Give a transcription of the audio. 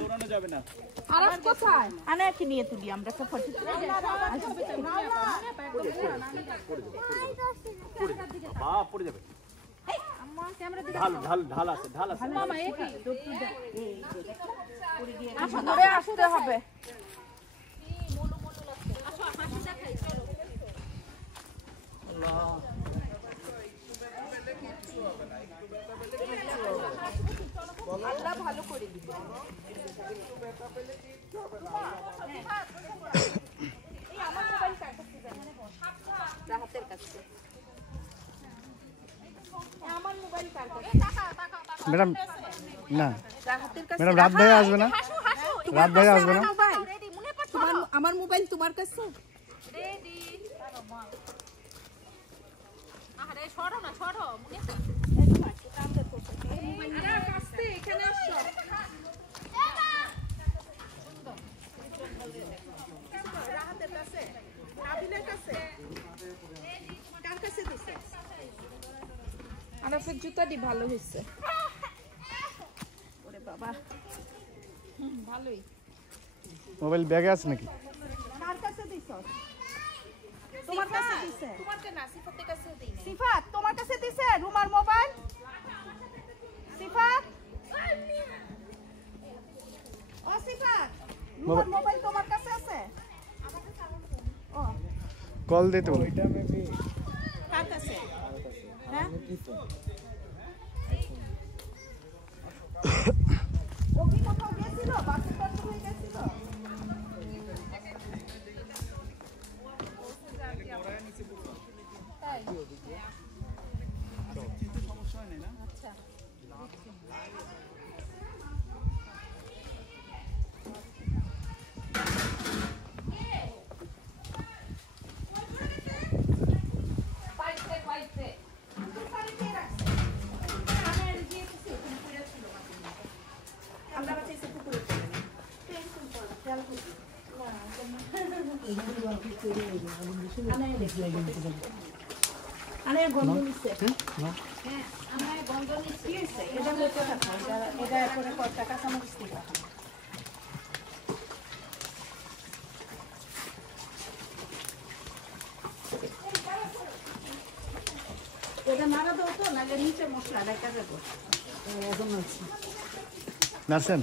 দৌড়ানো যাবে না। আরাস কোথায়? আনাকে নিয়ে তুলি আমরা একটা ফটো তুলি। বাপ পড়ে যাবে। আম্মা ক্যামেরা দিকে ঢাল আছে মামা এই কি আসো ধরে আসতে হবে। আসো হাসি দেখাই চলো। আল্লাহ আল্লাহ ভালো করে দিবে। এই আমার মোবাইল কাটছে জানেন রাহাতের কাছে। আমার মোবাইল কার কাছে? ম্যাডাম না রাহাতের কাছে। ম্যাডাম রাত ভাই আসবে না? রাত ভাই আসবে না? তোমার আমার মোবাইল তোমার কাছে রেডি। আরে সরো না সরো মনে আছে এই মোবাইলটা কাছে এখানে আসো। রাহাতের কাছে নাবিলের কাছে কার কাছে দিছে? আরাফের জুতাটি ভালো হইছে। ওরে বাবা ভালোই। মোবাইল ব্যাগে আছে নাকি? কার কাছে দিছ? তোমার কাছে দিছে? তোমারটা না সিফাতের কাছে দেই না। সিফাত তোমার কাছে দিছে রুমার মোবাইল? সিফাত ও সিফাত রুমার মোবাইল তোমার কাছে আছে? আমার কাছে ও কল দিতে বলো। এটা মেবি কার কাছে? হ্যাঁ ও কি কোথাও গেছিল? বাসে কষ্ট হয়ে গেছিল? তাই কিন্তু সমস্যা হয় না। আচ্ছা এটা নাড়া দাও তো নাহলে নিচে মশলা দেখা যাবে। নার্সেন